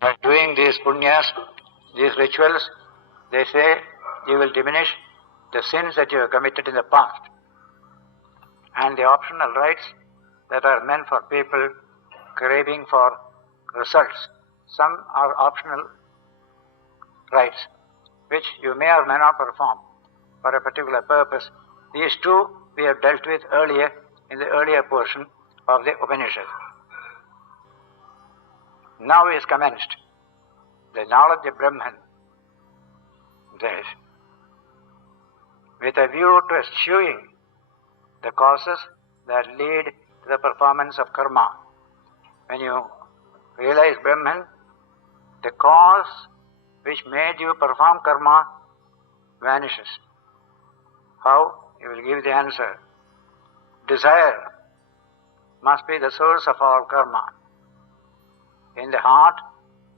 By doing these punyas, these rituals, they say you will diminish the sins that you have committed in the past. And the optional rites that are meant for people craving for results. Some are optional rites, which you may or may not perform for a particular purpose. These two we have dealt with earlier in the earlier portion of the Upanishad. Now is commenced the knowledge of Brahman, this, with a view to eschewing the causes that lead to the performance of karma. When you realize Brahman, the cause which made you perform karma vanishes. How? You will give the answer. Desire must be the source of all karma. In the heart,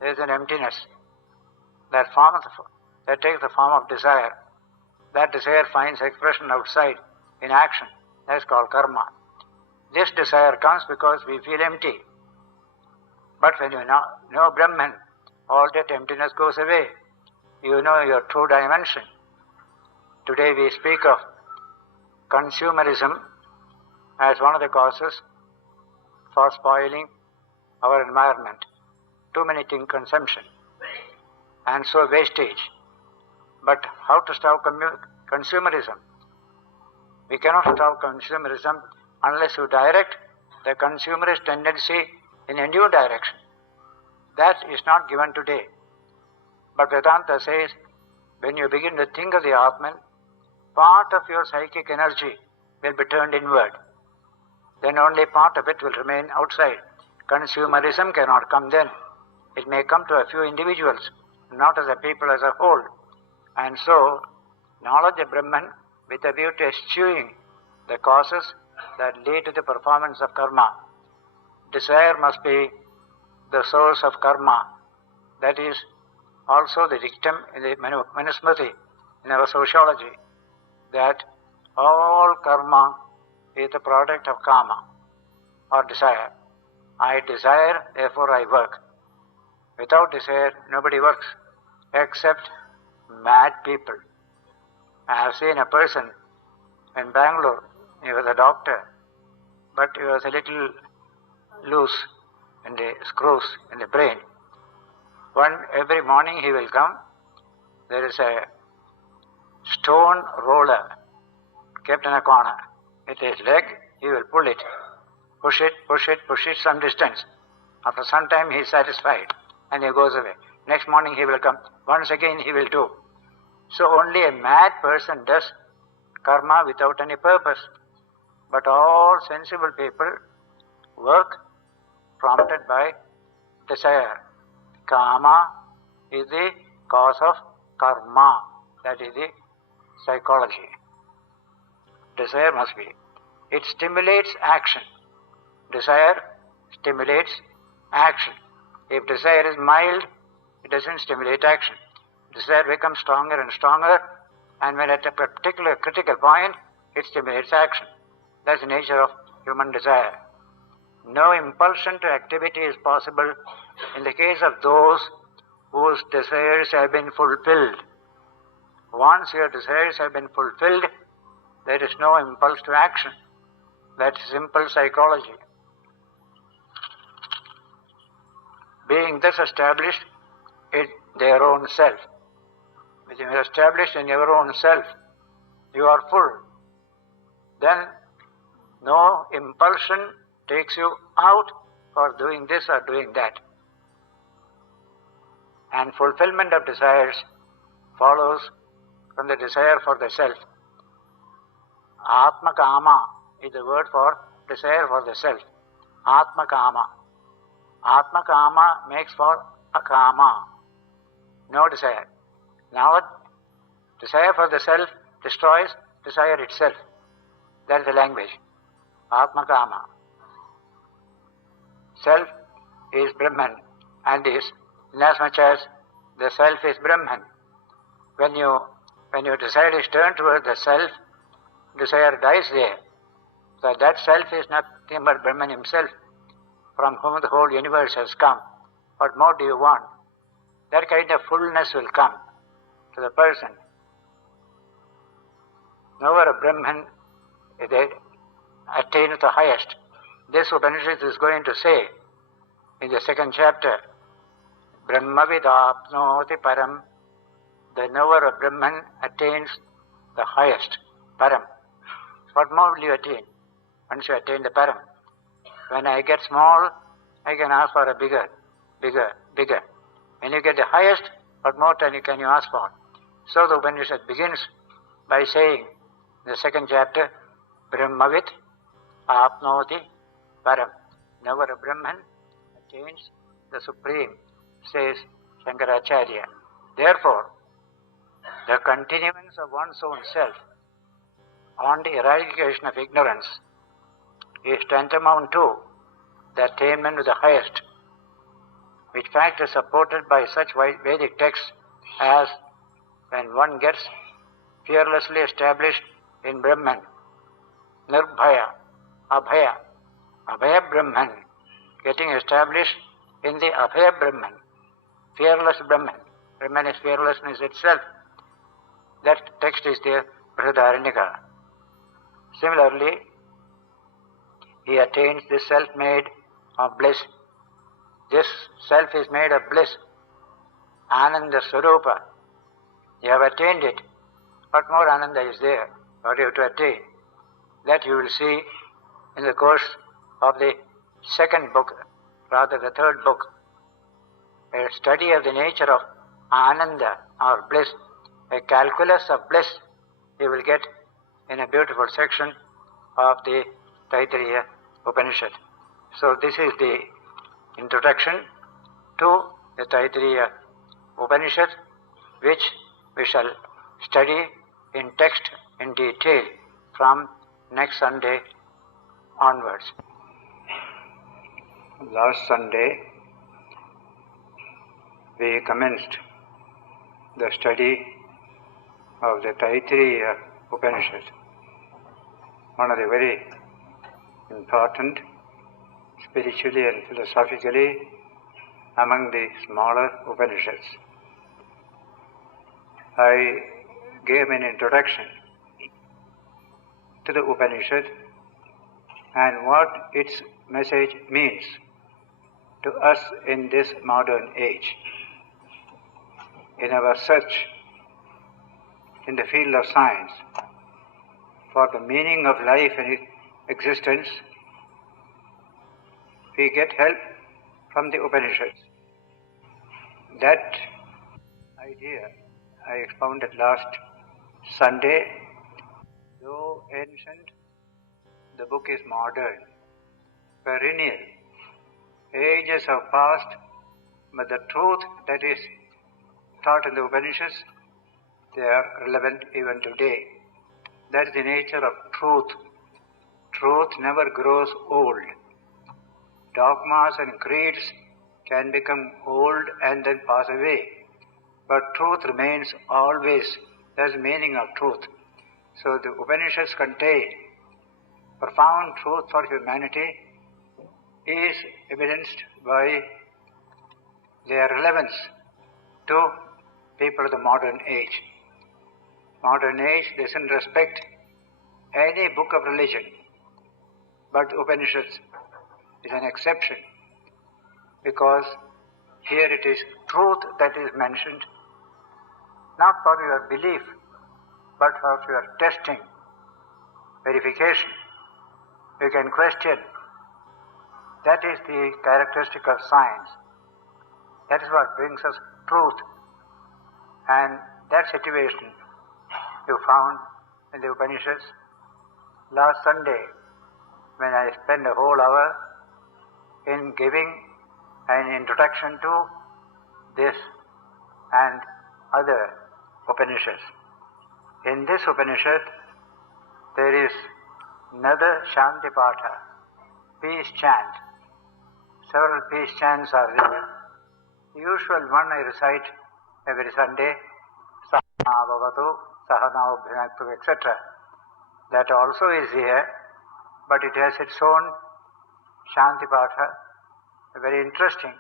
there is an emptiness that takes the form of desire. That desire finds expression outside in action. That is called karma. This desire comes because we feel empty. But when you know Brahman, all that emptiness goes away. You know your true dimension. Today we speak of consumerism as one of the causes for spoiling our environment. Too many things consumption and so wastage. But how to stop consumerism? We cannot stop consumerism unless you direct the consumerist tendency in a new direction. That is not given today. But Vedanta says, when you begin to think of the Atman, part of your psychic energy will be turned inward. Then only part of it will remain outside. Consumerism cannot come then. It may come to a few individuals, not as a people as a whole. And so, knowledge of Brahman with a view to eschewing the causes that lead to the performance of karma. Desire must be the source of karma. That is also the dictum in the Manusmriti, in our sociology, that all karma is the product of kama, or desire. I desire, therefore I work. Without desire, nobody works, except mad people. I have seen a person in Bangalore. He was a doctor, but he was a little loose in the screws in the brain. Every morning he will come. There is a stone roller kept in a corner. With his leg, he will pull it, push it some distance. After some time, he is satisfied and he goes away. Next morning, he will come. Once again, he will do. So only a mad person does karma without any purpose. But all sensible people work prompted by desire. Kama is the cause of karma. That is the psychology. Desire must be. It stimulates action. Desire stimulates action. If desire is mild, it doesn't stimulate action. Desire becomes stronger and stronger, and when at a particular critical point, it stimulates action. That's the nature of human desire. No impulsion to activity is possible in the case of those whose desires have been fulfilled. Once your desires have been fulfilled, there is no impulse to action. That's simple psychology. Being thus established in their own self. When you are established in your own self, you are full. Then no impulsion takes you out for doing this or doing that. And fulfillment of desires follows from the desire for the self. Atma kama is the word for desire for the self. Atma kama. Atma kama makes for akama. No desire. Now, desire for the self destroys desire itself. That is the language. Atma kama. Self is Brahman, and is inasmuch as the self is Brahman. When your desire is turned towards the self, desire dies there. So that self is nothing but Brahman himself, from whom the whole universe has come. What more do you want? That kind of fullness will come to the person. Knower of Brahman, they attain the highest. This Upanishad is going to say in the second chapter, Brahmavidapnoti param. The knower of Brahman attains the highest, param. What more will you attain once you attain the param? When I get small, I can ask for a bigger. When you get the highest, what more can you ask for? So the Upanishad begins by saying, in the second chapter, Brahmavit apnoti param. Knower of Brahman attains the supreme, says Shankaracharya. Therefore, the continuance of one's own self on the eradication of ignorance is tantamount to the attainment of the highest, which fact is supported by such Vedic texts as when one gets fearlessly established in Brahman, Nirbhaya, Abhaya Brahman, getting established in the Abhaya Brahman, fearless Brahman. Brahman is fearlessness itself. That text is there, Brihadaranyaka. Similarly, he attains the self made of bliss. This self is made of bliss, Ananda Swarupa. You have attained it. What more Ananda is there for you to attain? That you will see in the course of the second book, rather the third book, a study of the nature of Ananda or bliss, a calculus of bliss you will get in a beautiful section of the Taittiriya Upanishad. So this is the introduction to the Taittiriya Upanishad, which we shall study in text in detail from next Sunday onwards. Last Sunday we commenced the study of the Taittiriya Upanishad, one of the very important spiritually and philosophically among the smaller Upanishads. I gave an introduction to the Upanishad and what its message means to us in this modern age. In our search in the field of science for the meaning of life and existence, we get help from the Upanishads. That idea I expounded last Sunday. Though ancient, the book is modern, perennial. Ages have passed, but the truth that is taught in the Upanishads, they are relevant even today. That is the nature of truth. Truth never grows old. Dogmas and creeds can become old and then pass away, but truth remains always. That's the meaning of truth. So the Upanishads contain profound truth for humanity, is evidenced by their relevance to people of the modern age. Modern age doesn't respect any book of religion, but Upanishads is an exception, because here it is truth that is mentioned, not for your belief, but for your testing, verification. You can question. That is the characteristic of science. That is what brings us truth. And that situation you found in the Upanishads. Last Sunday, when I spent a whole hour in giving an introduction to this and other Upanishads. In this Upanishad, there is another Shanti Patha, peace chant. Several peace chants are there. The usual one I recite every Sunday, Sahana Bhavatu, Sahana Bhunaktu, etc. That also is here, but it has its own Shanti Patha, very interesting.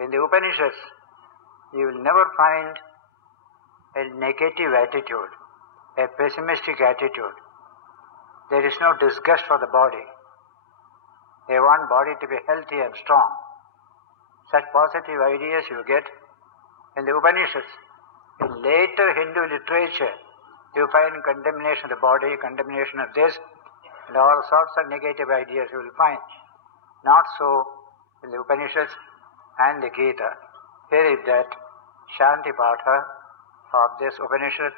In the Upanishads, you will never find a negative attitude, a pessimistic attitude. There is no disgust for the body. They want body to be healthy and strong. Such positive ideas you get in the Upanishads. In later Hindu literature, you find condemnation of the body, condemnation of this, and all sorts of negative ideas you will find. Not so in the Upanishads and the Gita. Here is that Shanti Patha of this Upanishad.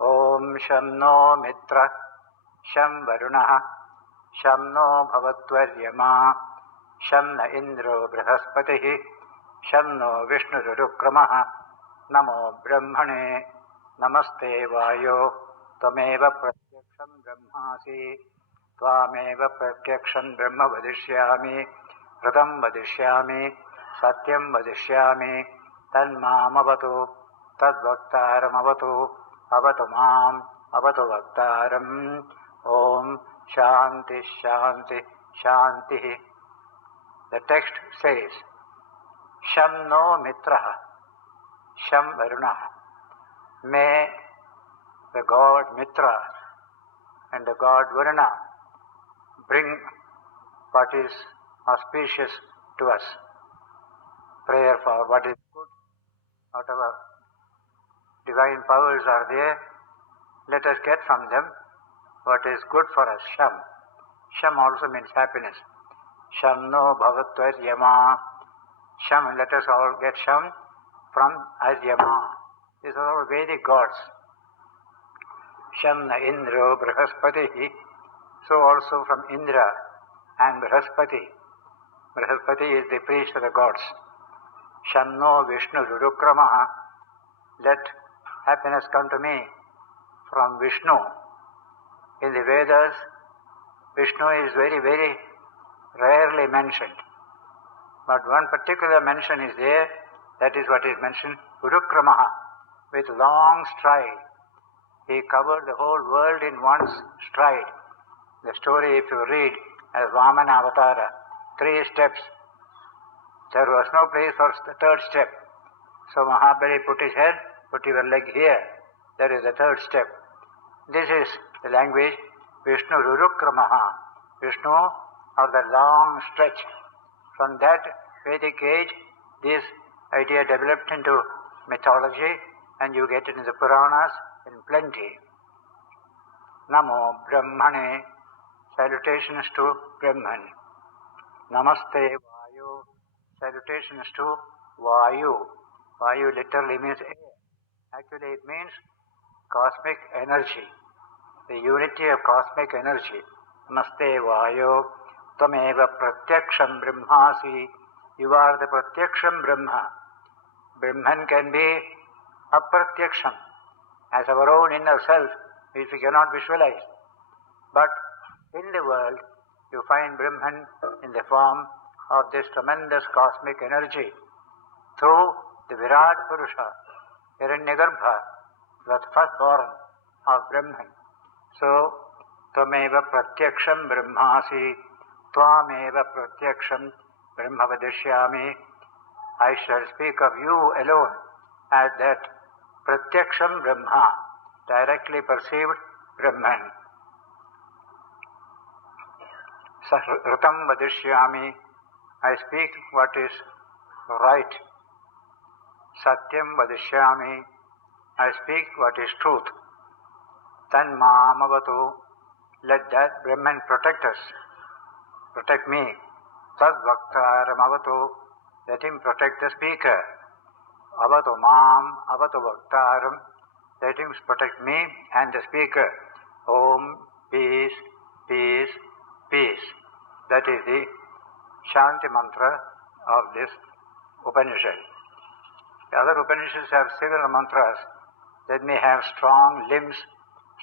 Om Sham No Mitra Sham Varunaha Sham No Bhavatvaryama Sham Na Indro Brihaspatihi Sham No Vishnu Rurukramaha Namo Brahmane Namaste Vayo Tameva Pratyaksham Brahmasi Tvameva Pratyaksham Brahma Vadishyami Radam Vadishyami Satyam Vadishyami Tanmam Avatu Tadvaktaram Avatu Avatu Mam Avatu Vaktaram Om Shanti Shanti Shanti. The text says, Sham No Mitraha Sham Varunaha. May the god Mitra and the god Varuna bring what is auspicious to us. Prayer for what is good, whatever divine powers are there, let us get from them what is good for us. Sham. Sham also means happiness. Sham no bhavatvaryama. Sham, let us all get Sham from Aryama. These are all Vedic gods. Sham na Indro Brihaspatihi. So also from Indra and Brihaspati. Brihaspati is the priest of the gods. Sham no Vishnu Rurukramaha. Let happiness come to me from Vishnu. In the Vedas, Vishnu is very, very rarely mentioned. But one particular mention is there, that is what is mentioned, Urukramaha, with long stride. He covered the whole world in one stride. The story, if you read, as Vamana Avatara, 3 steps. There was no place for the third step. So Mahabali put his head, put your leg here. That is the third step. This is the language, Vishnu Rurukramaha. Vishnu of the long stretch. From that Vedic age, this idea developed into mythology, and you get it in the Puranas in plenty. Namo Brahmane. Salutations to Brahman. Namaste Vayu. Salutations to Vayu. Vayu literally means air. Actually it means cosmic energy. The unity of cosmic energy. Namaste Vayu. Tameva Pratyaksham Brahmasi. You are the Pratyaksham Brahma. Brahman can be Apratyaksam, as our own inner self, which we cannot visualize. But in the world, you find Brahman in the form of this tremendous cosmic energy through the Virat Purusha, Hiranyagarbha, the firstborn of Brahman. So, Tvameva Pratyaksham Brahmasi, Tvameva Pratyaksham Brahma Vadishyami. I shall speak of you alone as that Pratyaksham Brahma, directly perceived Brahman. Sahritam Vadishyami. I speak what is right. Satyam Vadishyami. I speak what is truth. Tanmam Avatu. Let that Brahman protect us. Protect me. Tadvaktaram Avatu. Let him protect the speaker. Avatu Mam Avatu Vaktaram. Let him protect me and the speaker. Om, peace, peace, peace. That is the Shanti mantra of this Upanishad. The other Upanishads have similar mantras that may have strong limbs,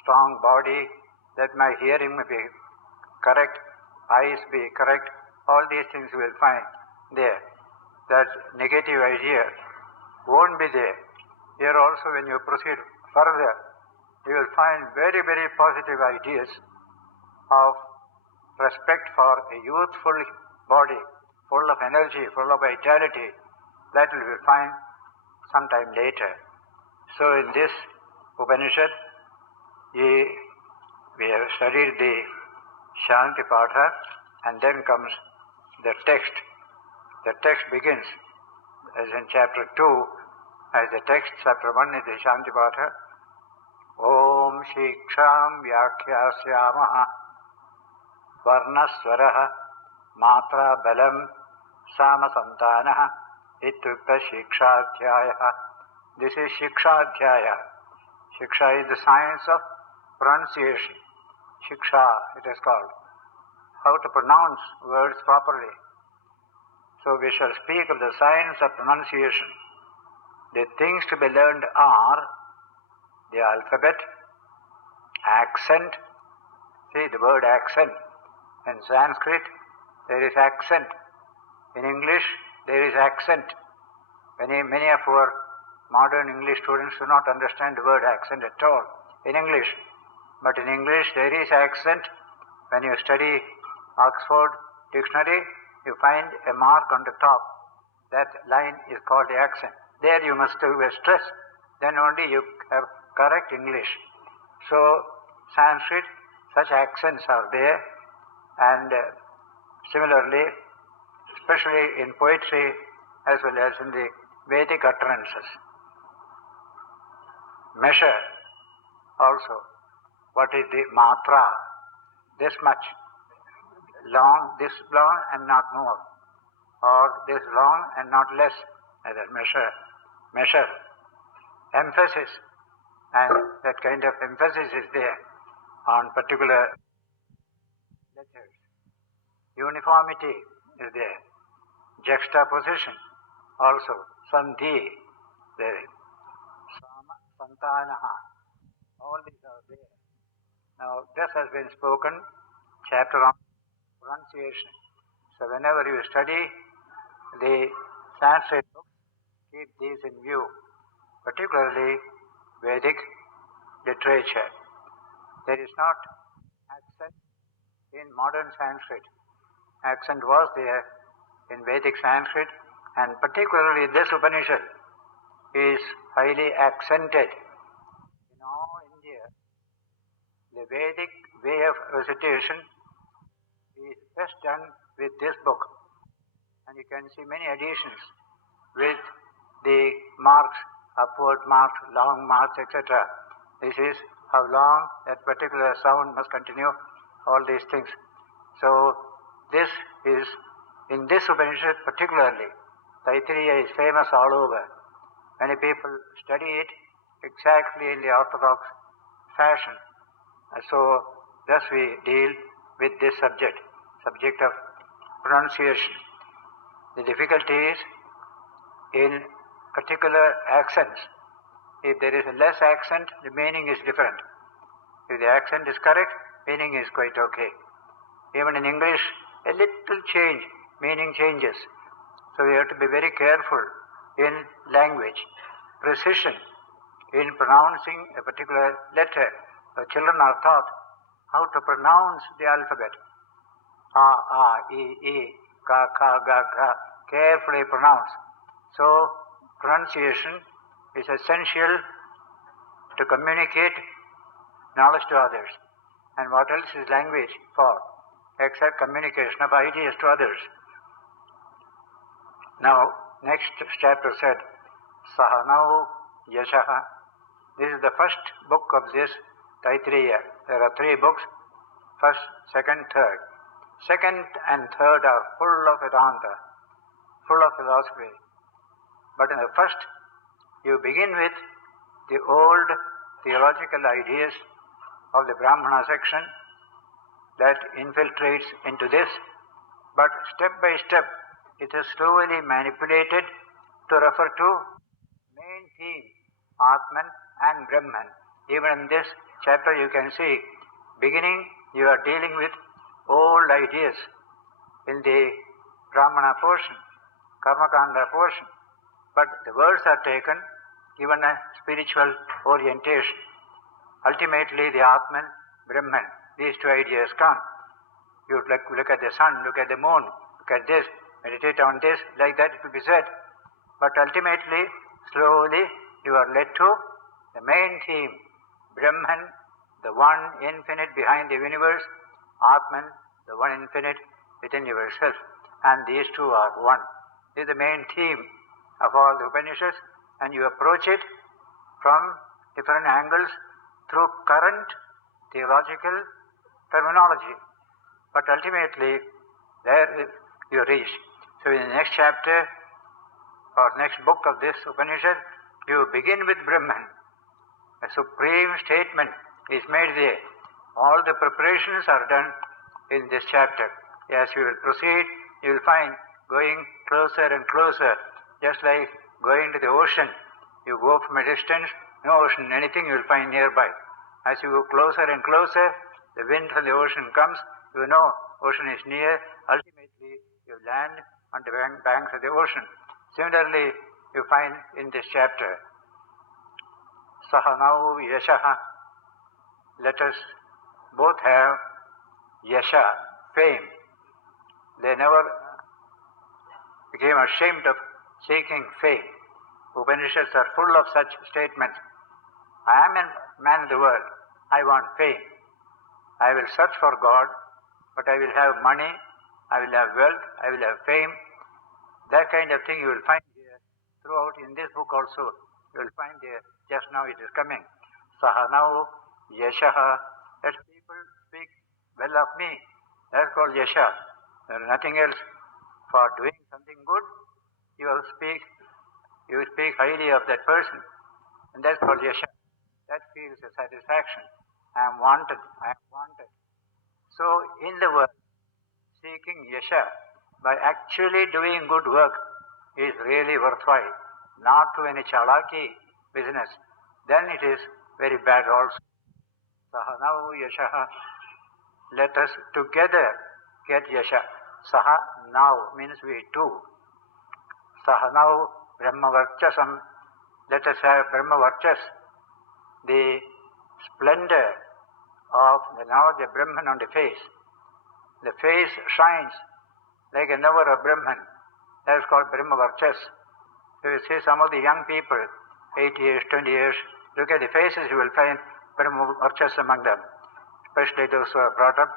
strong body, that my hearing may be correct, eyes be correct. All these things you will find there. That negative idea won't be there. Here also when you proceed further, you will find very, very positive ideas of respect for a youthful body, full of energy, full of vitality, That will be fine sometime later. So in this Upanishad, we have studied the Shanti Patha, and then comes the text. The text begins, as in chapter 2, as the text, chapter 1 is the Shanti Patha. Om Shiksham Vyakhyāsyāmaha Varnasvaraha Matra Balam Samasantanaha Ityukta Shikshadhyaya. This is Shikshadhyaya. Shiksha is the science of pronunciation. Shiksha, it is called. How to pronounce words properly. So we shall speak of the science of pronunciation. The things to be learned are the alphabet, accent. See the word accent. In Sanskrit, there is accent. In English, there is accent. Many of our modern English students do not understand the word accent at all in English. But in English, there is accent. When you study Oxford Dictionary, you find a mark on the top. That line is called the accent. There you must do a stress. Then only you have correct English. So, Sanskrit, such accents are there. And similarly, especially in poetry as well as in the Vedic utterances. Measure also. What is the matra? This much long, this long and not more. Or this long and not less. Either measure. Emphasis. And that kind of emphasis is there on particular letters. Uniformity is there. Juxtaposition also. Sandhi. There. Santanaha. All these are there. Now, this has been spoken, chapter on pronunciation. So, whenever you study the Sanskrit books, keep these in view, particularly Vedic literature. There is not accent in modern Sanskrit. Accent was there in Vedic Sanskrit, and particularly this Upanishad is highly accented. In all India, the Vedic way of recitation is best done with this book. And you can see many additions with the marks, upward marks, long marks, etc. This is how long that particular sound must continue, all these things. So this is, in this Upanishad particularly, Taittiriya is famous all over. Many people study it exactly in the orthodox fashion. So thus we deal with this subject of pronunciation. The difficulty is in particular accents. If there is a less accent, the meaning is different. If the accent is correct, meaning is quite okay. Even in English, a little change, meaning changes. So we have to be very careful in language. Precision in pronouncing a particular letter. The children are taught how to pronounce the alphabet. A, E, Ka, Ga, Gha. Carefully pronounce. So, pronunciation is essential to communicate knowledge to others. And what else is language for? Except communication of ideas to others. Now, next chapter said, Sahanau Yashaha. This is the first book of this Taittiriya. There are 3 books, first, second, third. Second and third are full of Vedanta, full of philosophy. But in the first, you begin with the old theological ideas of the Brahmana section that infiltrates into this, but step by step, it is slowly manipulated to refer to main theme, Atman and Brahman. Even in this chapter you can see, beginning you are dealing with old ideas in the Brahmana portion, Karmakanda portion, but the words are taken, given a spiritual orientation. Ultimately the Atman, Brahman, these 2 ideas come. You look at the sun, look at the moon, look at this, meditate on this, like that it will be said. But ultimately, slowly, you are led to the main theme, Brahman, the one infinite behind the universe, Atman, the one infinite within yourself. And these two are one. This is the main theme of all the Upanishads, and you approach it from different angles through current theological terminology. But ultimately, there you reach. So in the next chapter, or next book of this Upanishad, you begin with Brahman. A supreme statement is made there. All the preparations are done in this chapter. As you will proceed, you will find going closer and closer, just like going to the ocean. You go from a distance, no ocean, anything you will find nearby. As you go closer and closer, the wind from the ocean comes, you know ocean is near, ultimately you land on the banks of the ocean. Similarly, you find in this chapter, Sahanau Yashaha, let us both have Yasha, fame. They never became ashamed of seeking fame. Upanishads are full of such statements. I am a man of the world. I want fame. I will search for God, but I will have money, I will have wealth, I will have fame. That kind of thing you will find here throughout in this book also. You will find there, just now it is coming. Sahanau Yashaha. Let people speak well of me. That's called Yasha. There is nothing else. For doing something good, you will speak highly of that person. And that's called Yasha. That feels a satisfaction. I am wanted. So in the world, seeking Yasha by actually doing good work is really worthwhile. Not through any chalaki business. Then it is very bad also. Sahanau Yashaha. Let us together get Yasha. Saha now means we too. Sahanau Brahmavarchasam. Let us have Brahmavarchas, the splendor of the knowledge of Brahman on the face. The face shines like a knower of Brahman. That is called Brahmavarchas. So you see some of the young people, 8 years, 20 years, look at the faces, you will find Brahmavarchas among them, especially those who are brought up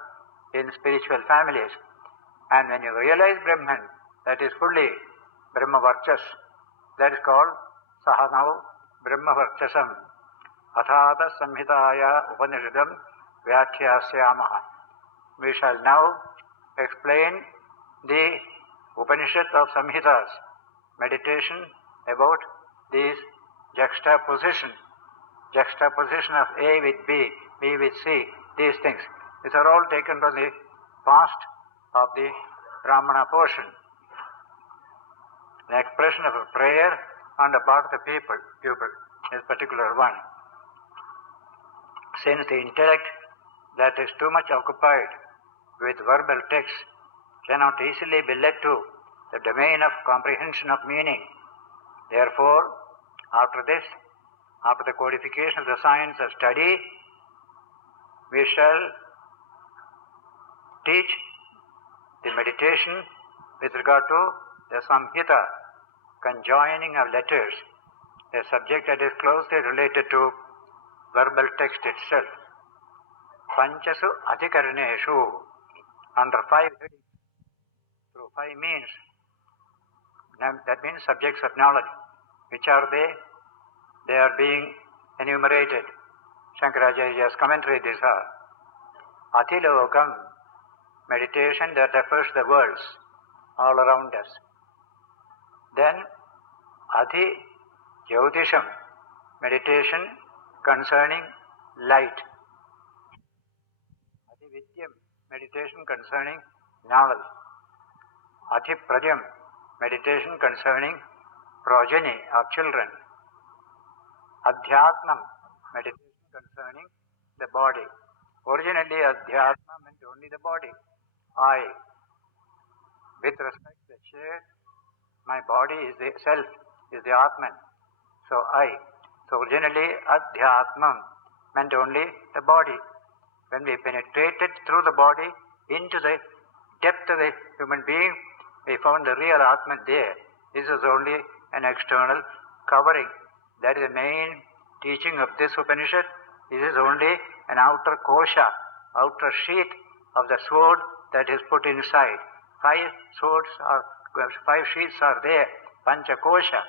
in spiritual families. And when you realize Brahman, that is fully Brahmavarchas. That is called Sahanau Brahmavarchasam. Athada Samhitaya Upanishadam Vyakhyāsyāmaha. We shall now explain the Upanishads of Samhitas, meditation about these juxtaposition of A with B, B with C, these things. These are all taken from the past of the Brahmana portion. The expression of a prayer on the part of the pupil, this particular one. Since the intellect that is too much occupied with verbal text cannot easily be led to the domain of comprehension of meaning, therefore, after the codification of the science of study, we shall teach the meditation with regard to the Samhita, conjoining of letters, a subject that is closely related to verbal text itself. Panchasu adhikaraneshu, under 5 headings, through 5 means, that means subjects of knowledge. Which are they? They are being enumerated. Shankaracharya's commentary, these are. Athilokam, meditation that refers to the worlds all around us. Then Adhi Jyotisham, meditation concerning light. Adhi Vidyam, meditation concerning knowledge. Adhi Pradyam, meditation concerning progeny or children. Adhyatmam, meditation concerning the body. Originally Adhyatma meant only the body. I. With respect to the share, my body is the self, is the Atman. So I. So originally Adhyatmam meant only the body. When we penetrated through the body into the depth of the human being, we found the real Atman there. This is only an external covering. That is the main teaching of this Upanishad. This is only an outer kosha, outer sheath of the sword that is put inside. 5 sheaths are there, Panchakosha.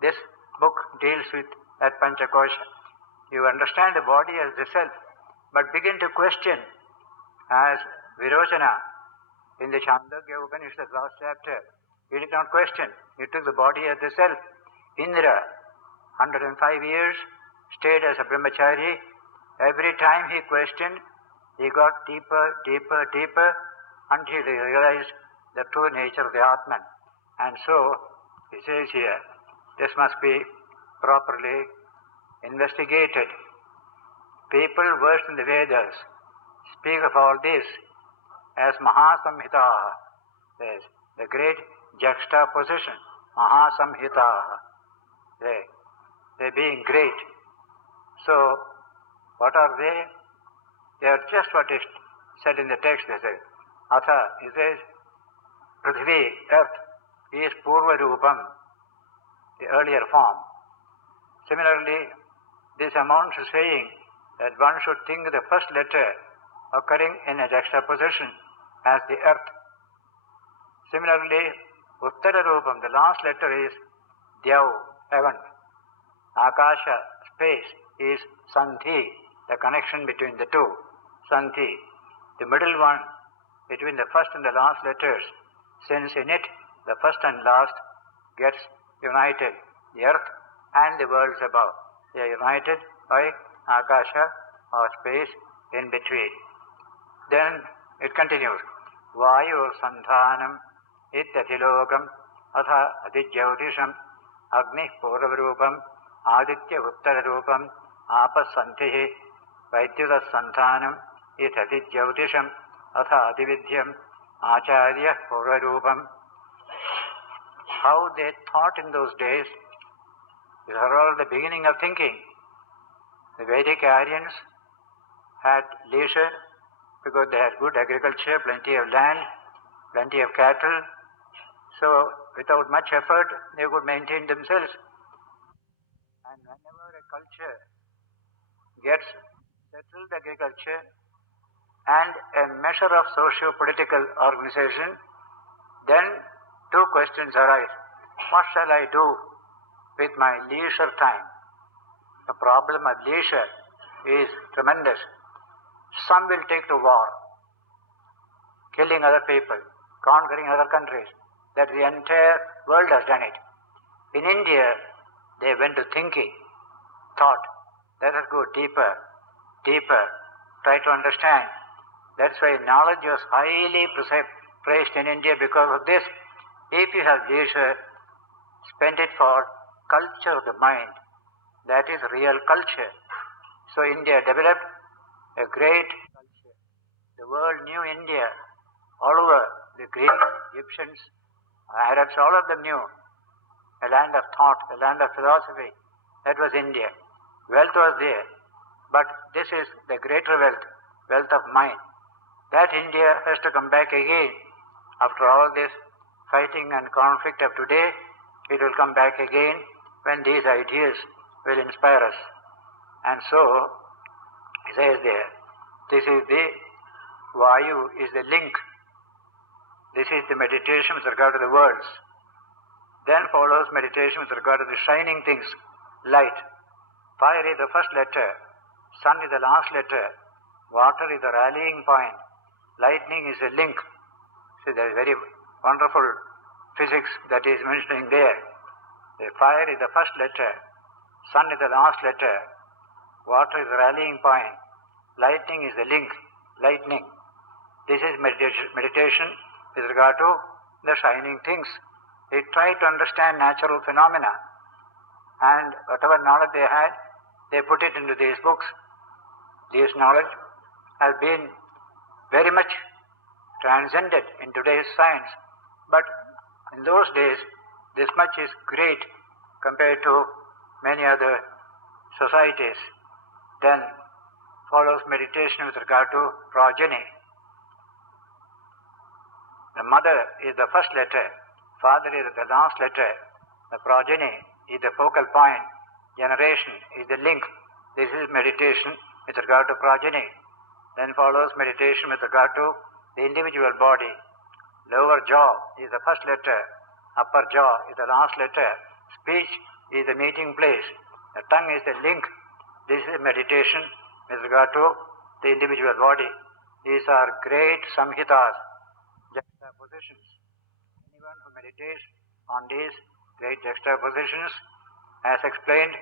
This book deals with that Panchakosha. You understand the body as the self, but begin to question, as Virochana in the Chandogya Upanishad last chapter, he did not question. He took the body as the self. Indra, 105 years, stayed as a brahmachari. Every time he questioned, he got deeper, deeper, deeper, until he realized the true nature of the Atman. And so, he says here, this must be properly investigated. People versed in the Vedas speak of all this as Mahasamhitaha, the great juxtaposition, Mahasamhitaha, they being great. So, what are they? They are just what is said in the text. They say, Atha, he says, Prithvi, earth, is Purva Rupam, the earlier form. Similarly, this amounts to saying that one should think the first letter occurring in a juxtaposition as the earth. Similarly, Uttara Rupam, the last letter is Dyav, heaven. Akasha, space, is Sandhi, the connection between the two. Sandhi. The middle one between the first and the last letters, since in it the first and last gets united. The earth and the worlds above, they are united by Akasha or space in between. Then it continues. Vayu Sandhanam Ityathilokam Atha Adijyautisham Agni Puravarupam Aditya Uttararupam Apasantihi Vaidyuta Sandhanam Itadijyautisham Atha Adividyam Acharya Puravarupam. How they thought in those days, these are all the beginning of thinking. The Vedic Aryans had leisure because they had good agriculture, plenty of land, plenty of cattle. So without much effort, they could maintain themselves. And whenever a culture gets settled agriculture and a measure of socio-political organization, then two questions arise. What shall I do with my leisure time? The problem of leisure is tremendous. Some will take to war, killing other people, conquering other countries. That the entire world has done it. In India, they went to thinking, thought, let us go deeper, deeper, try to understand. That's why knowledge was highly praised in India because of this. If you have leisure, spend it for culture of the mind. That is real culture. So India developed a great culture. The world knew India. All over, the Greeks, Egyptians, Arabs, all of them knew. A land of thought, a land of philosophy. That was India. Wealth was there. But this is the greater wealth, wealth of mind. That India has to come back again. After all this fighting and conflict of today, it will come back again when these ideas will inspire us. And so, he says there, this is the Vayu, is the link. This is the meditation with regard to the worlds. Then follows meditation with regard to the shining things, light. Fire is the first letter, sun is the last letter, water is the rallying point, lightning is a link. See, there is very wonderful physics that is mentioning there. The fire is the first letter, sun is the last letter, water is the rallying point, lightning is the link, lightning. This is meditation with regard to the shining things. They try to understand natural phenomena, and whatever knowledge they had, they put it into these books. This knowledge has been very much transcended in today's science, but in those days, this much is great compared to many other societies. Then follows meditation with regard to progeny. The mother is the first letter, father is the last letter, The progeny is the focal point. Generation is the link. This is meditation with regard to progeny. Then follows meditation with regard to the individual body. Lower jaw is the first letter. Upper jaw is the last letter. Speech is the meeting place. The tongue is the link. This is meditation with regard to the individual body. These are great samhitas, juxtapositions. Anyone who meditates on these great juxtapositions, as explained,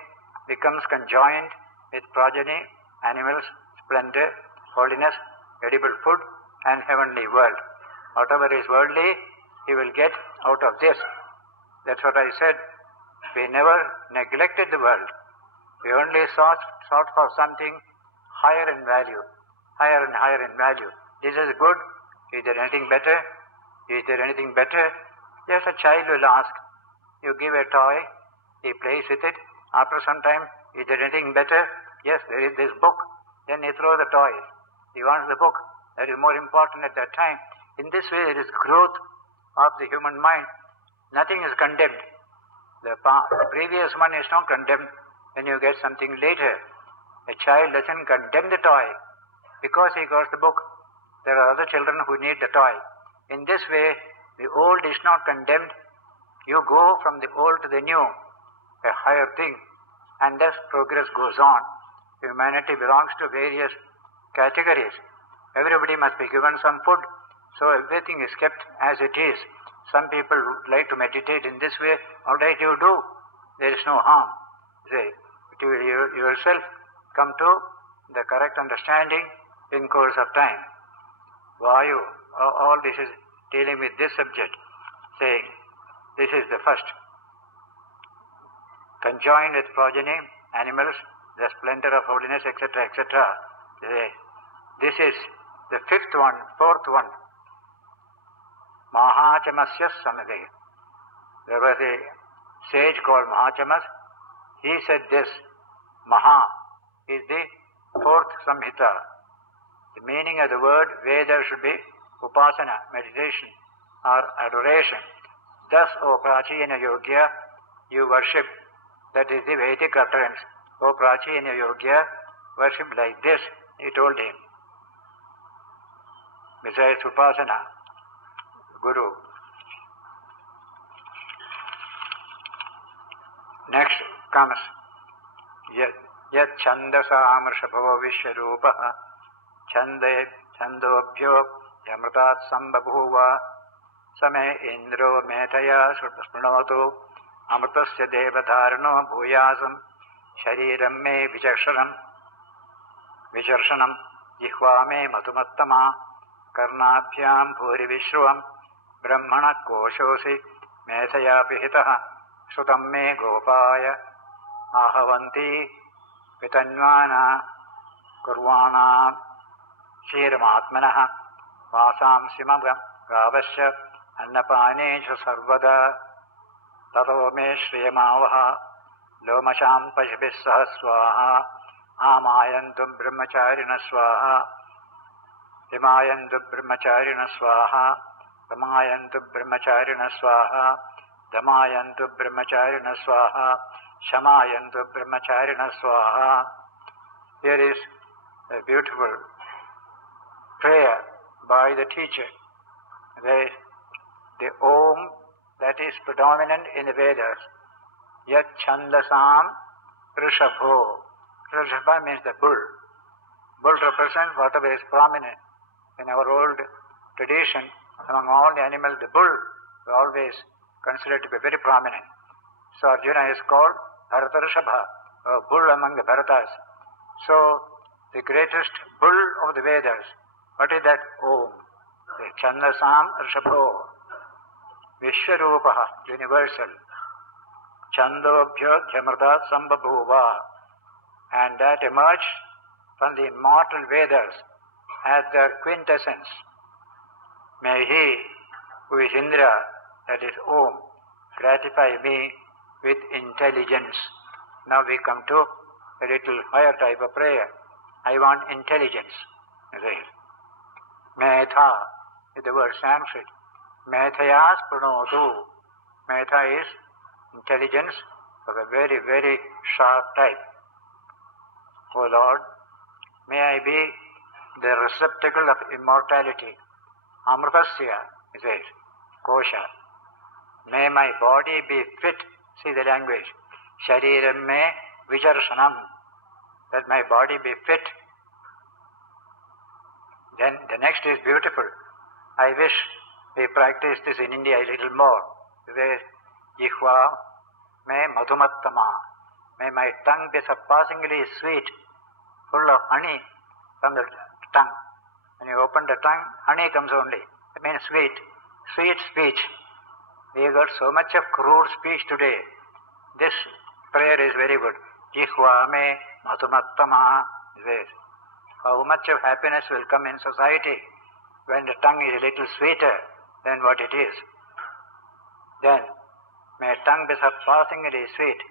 becomes conjoined with progeny, animals, splendor, holiness, edible food, and heavenly world. Whatever is worldly, he will get out of this. That's what I said. We never neglected the world. We only sought for something higher in value, higher and higher in value. This is good. Is there anything better? Is there anything better? Just a child will ask. You give a toy, he plays with it. After some time, is there anything better? Yes, there is this book. Then he throws the toy. He wants the book. That is more important at that time. In this way, there is growth of the human mind. Nothing is condemned. The previous one is not condemned when you get something later. A child doesn't condemn the toy because he got the book. There are other children who need the toy. In this way, the old is not condemned. You go from the old to the new, a higher thing, and thus progress goes on. Humanity belongs to various categories. Everybody must be given some food, so everything is kept as it is. Some people would like to meditate in this way. All right, you do. There is no harm. Say, you will yourself come to the correct understanding in course of time. Vayu, all this is dealing with this subject, saying this is the first. Conjoined with progeny, animals, the splendor of holiness, etc., etc. This is the fourth one. Mahachamasya Samade. There was a sage called Mahachamas. He said this. Maha is the fourth samhita. The meaning of the word Veda should be upasana, meditation or adoration. Thus, O Prachina Yogya, you worship. That is the Vedic utterance. O Prachina Yogya, worship like this, he told him. Besides upasana, Guru. Next comes Yat Chandasam Rishabhava Vishwarupaha Chandobhyo Yamratat Sambabhuva Same Indro Metaya Srunotu Amrutasya Devadharano Bhuyasam Shariram Me Vicharshanam Jihva Me Matumattama Karnabhyam Bhuri Vishruvam Brahmana Koshosi Metaya Pihitaha Shutam Me Gopaya Ahavanti Vitanvana Kurvana Shiramatmanaha Vasam Simagam Gavasya Annapanesha Sarvada Tato Me Shriyamavaha Lomasham Pashbhissaha Swaha Amayantum Brahmacharina Swaha Himayantu Brahmacharina Swaha Ramayantu Brahmacharina Swaha Damayantu Brahmacharina Swaha Shamayantu Brahmacharina Swaha. Here is a beautiful prayer by the teacher. The Om that is predominant in the Vedas. Yat Chandasam Rishabho. Rishabha means the bull. Bull represents whatever is prominent. In our old tradition, among all the animals, the bull is always considered to be very prominent. So Arjuna is called Bharata Rishabha, a bull among the Bharatas. So the greatest bull of the Vedas, what is that? Om. The Chandasam Rishabho. Vishwarupaha, universal. Chandobhyo Dhyamrata Sambabhuva. And that emerged from the immortal Vedas as their quintessence. May he, who is Indra, that is Om, gratify me with intelligence. Now we come to a little higher type of prayer. I want intelligence. Metha is the word Sanskrit. Methayas Pranotu. Metha is intelligence of a very, very sharp type. O Lord, may I be the receptacle of immortality. Amrutasya, he says, kosha. May my body be fit, see the language, shariram me vicharshanam, that my body be fit. Then the next is beautiful. I wish we practice this in India a little more. There, jihva me madhumattama. May my tongue be surpassingly sweet, full of honey from the tongue. When you open the tongue, honey comes only. It means sweet, sweet speech. We got so much of crude speech today. This prayer is very good. Jihva me madhumattama. This. How much of happiness will come in society when the tongue is a little sweeter than what it is. Then, may tongue be surpassingly sweet.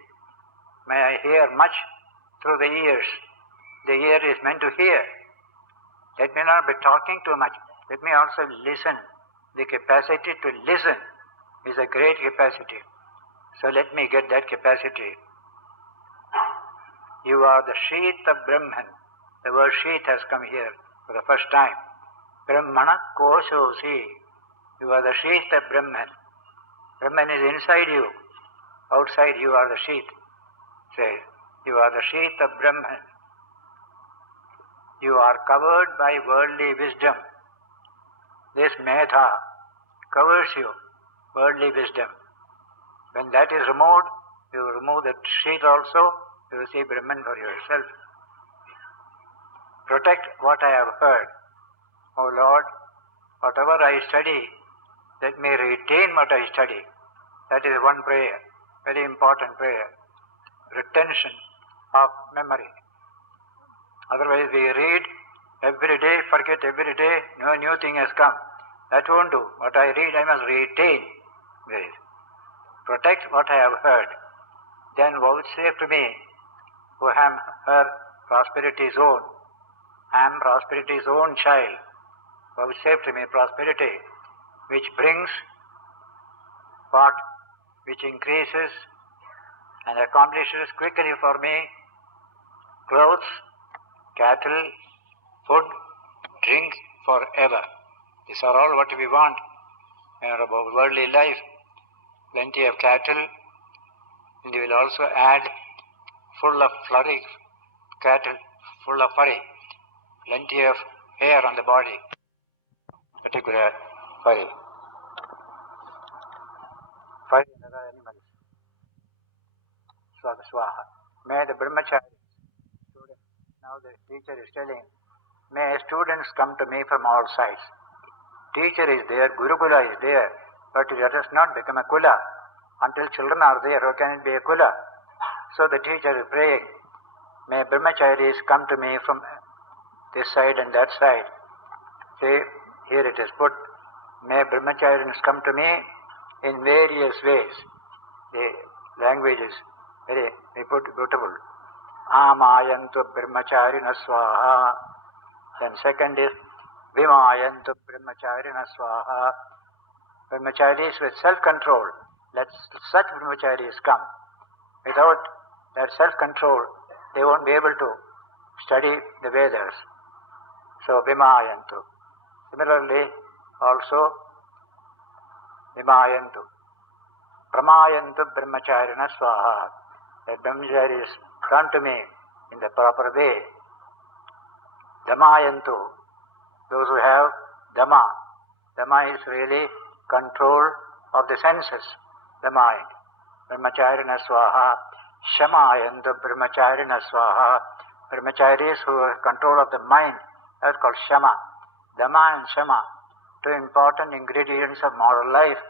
May I hear much through the ears. The ear is meant to hear. Let me not be talking too much. Let me also listen. The capacity to listen is a great capacity. So let me get that capacity. You are the sheath of Brahman. The word sheath has come here for the first time. Brahmana koshosi. You are the sheath of Brahman. Brahman is inside you. Outside you are the sheath. Say, you are the sheath of Brahman. You are covered by worldly wisdom. This metha covers you, worldly wisdom. When that is removed, you remove that sheath also, you will see Brahman for yourself. Protect what I have heard. O Lord, whatever I study, let me retain what I study. That is one prayer, very important prayer. Retention of memory. Otherwise we read every day, forget every day, no new thing has come. That won't do. What I read, I must retain. This. Protect what I have heard. Then vouchsafe to me, who am her prosperity's own. I am prosperity's own child. Vouchsafe to me prosperity, which brings what? Which increases and accomplishes quickly for me clothes, cattle, food, drink forever. These are all what we want in our worldly life. Plenty of cattle, and you will also add full of flurry, cattle, full of furry, plenty of hair on the body, particular furry. Furry and other animals. Swaha. May the brahmachari student, now the teacher is telling, may students come to me from all sides. Teacher is there, Gurukula is there, but let us not become a kula. Until children are there, how can it be a kula? So the teacher is praying, may brahmacharis come to me from this side and that side. See, here it is put, may brahmacharis come to me in various ways. The language is very beautiful. Amayantu brahmacharina swaha. Then second is Vimayantu brahmacharina swaha. Brahmacharis with self-control. Let such brahmacharis come. Without that self-control, they won't be able to study the Vedas. So Vimayantu. Similarly, also Vimayantu. Pramayantu brahmacharina swaha. Let brahmacharis come to me in the proper way. Damayantu. Those who have Dhamma. Dhamma is really control of the senses, the mind. Brahmacharina swaha. Shamayantu brahmacharina swaha. Brahmacharis who have control of the mind, that's called Shama. Dhamma and Shama, two important ingredients of moral life.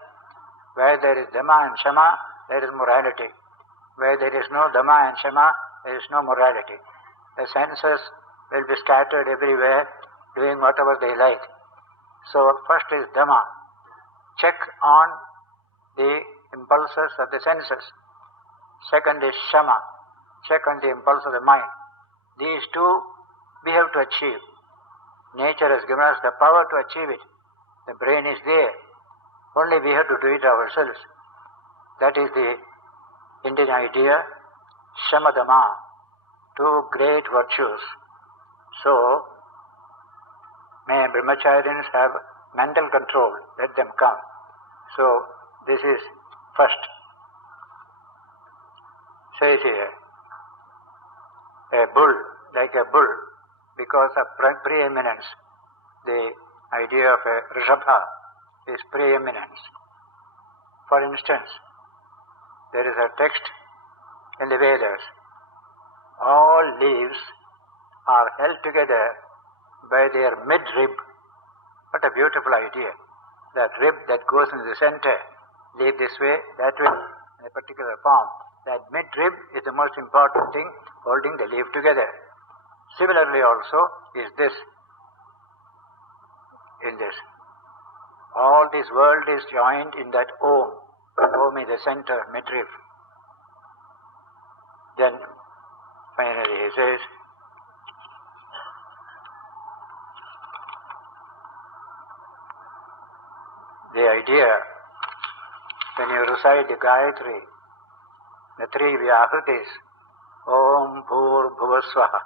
Where there is Dhamma and Shama, there is morality. Where there is no Dhamma and Shama, there is no morality. The senses will be scattered everywhere, doing whatever they like. So first is Dhamma. Check on the impulses of the senses. Second is Shama. Check on the impulse of the mind. These two we have to achieve. Nature has given us the power to achieve it. The brain is there. Only we have to do it ourselves. That is the Indian idea, Shamadama, two great virtues. So, may brahmacharyans have mental control, let them come. So, this is first. Says here, a bull, like a bull, because of preeminence. The idea of a rishabha is preeminence. For instance, there is a text in the Vedas. All leaves are held together by their mid-rib. What a beautiful idea. That rib that goes in the center, leaf this way, that way, in a particular form. That mid-rib is the most important thing holding the leaf together. Similarly also is this, in this. All this world is joined in that Om. Om is the center, mid-rib. Then finally he says, the idea, when you recite the Gayatri, the three Vyahritis, Om, Bhur, Bhuvasvaha,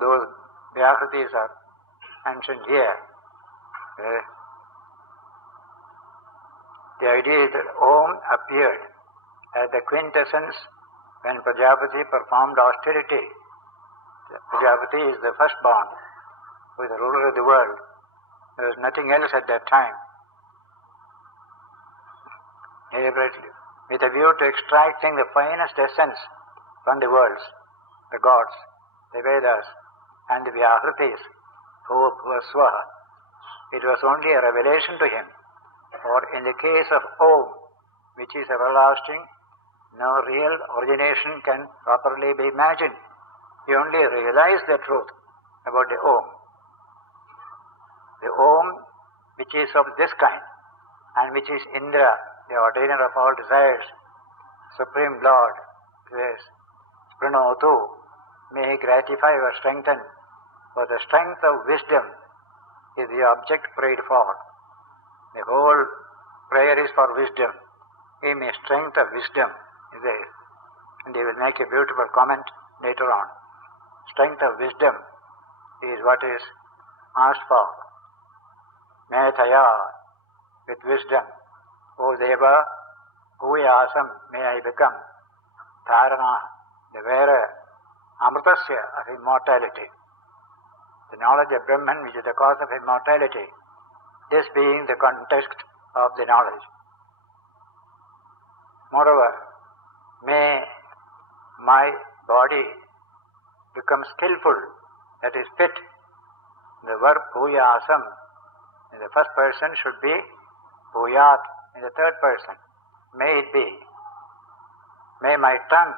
those Vyahritis are mentioned here. The idea is that Om appeared as the quintessence when Prajapati performed austerity. Prajapati is the firstborn, who is the ruler of the world. There was nothing else at that time. With a view to extracting the finest essence from the worlds, the gods, the Vedas, and the Vyahritis, Bhuvasvaha. It was only a revelation to him. Or in the case of Om, which is everlasting, no real origination can properly be imagined. You only realize the truth about the Om. The Om, which is of this kind, and which is Indra, the ordainer of all desires, Supreme Lord, says, Pranotu, may he gratify or strengthen, for the strength of wisdom is the object prayed for. The whole prayer is for wisdom. Give me strength of wisdom, he says. And he will make a beautiful comment later on. Strength of wisdom is what is asked for. Methaya, with wisdom. O Deva, Bhuyasam, may I become. Dharana, the wearer, Amritasya, of immortality. The knowledge of Brahman, which is the cause of immortality. This being the context of the knowledge. Moreover, may my body become skillful, that is fit. The verb bhuyasam in the first person should be bhuyat in the third person. May it be. May my tongue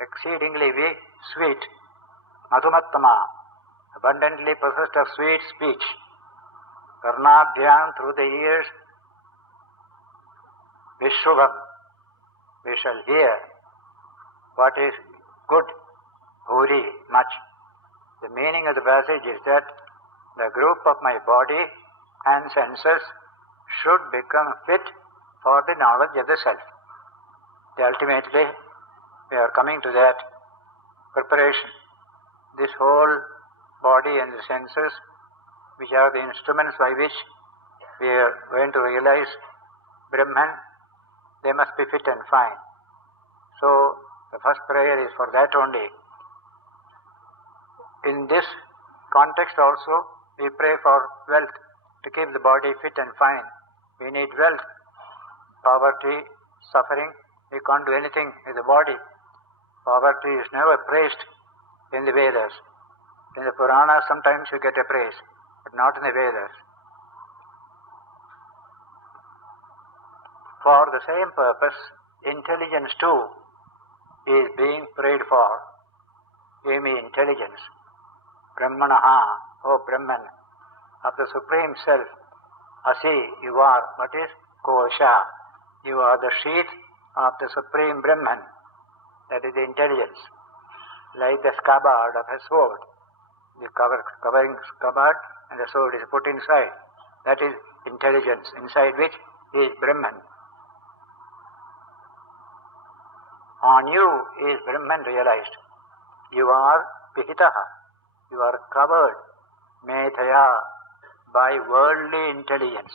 exceedingly be sweet, madhumattama, abundantly possessed of sweet speech. Karnabhyam, through the ears, Vishubham, we shall hear what is good, Bhuri, much. The meaning of the passage is that the group of my body and senses should become fit for the knowledge of the self. Ultimately, we are coming to that preparation. This whole body and the senses, which are the instruments by which we are going to realize Brahman, they must be fit and fine. So, the first prayer is for that only. In this context also, we pray for wealth, to keep the body fit and fine. We need wealth. Poverty, suffering, we can't do anything with the body. Poverty is never praised in the Vedas. In the Puranas, sometimes you get a praise, but not in the Vedas. For the same purpose, intelligence too is being prayed for. Give me intelligence. Brahmanaha, O Brahman, of the Supreme Self. Asi, you are, what is? Kosha. You are the sheath of the Supreme Brahman. That is the intelligence. Like the scabbard of a sword. The covering scabbard and the sword is put inside. That is intelligence, inside which is Brahman. on you is Brahman realized. You are pihitaha, you are covered, metaya, by worldly intelligence.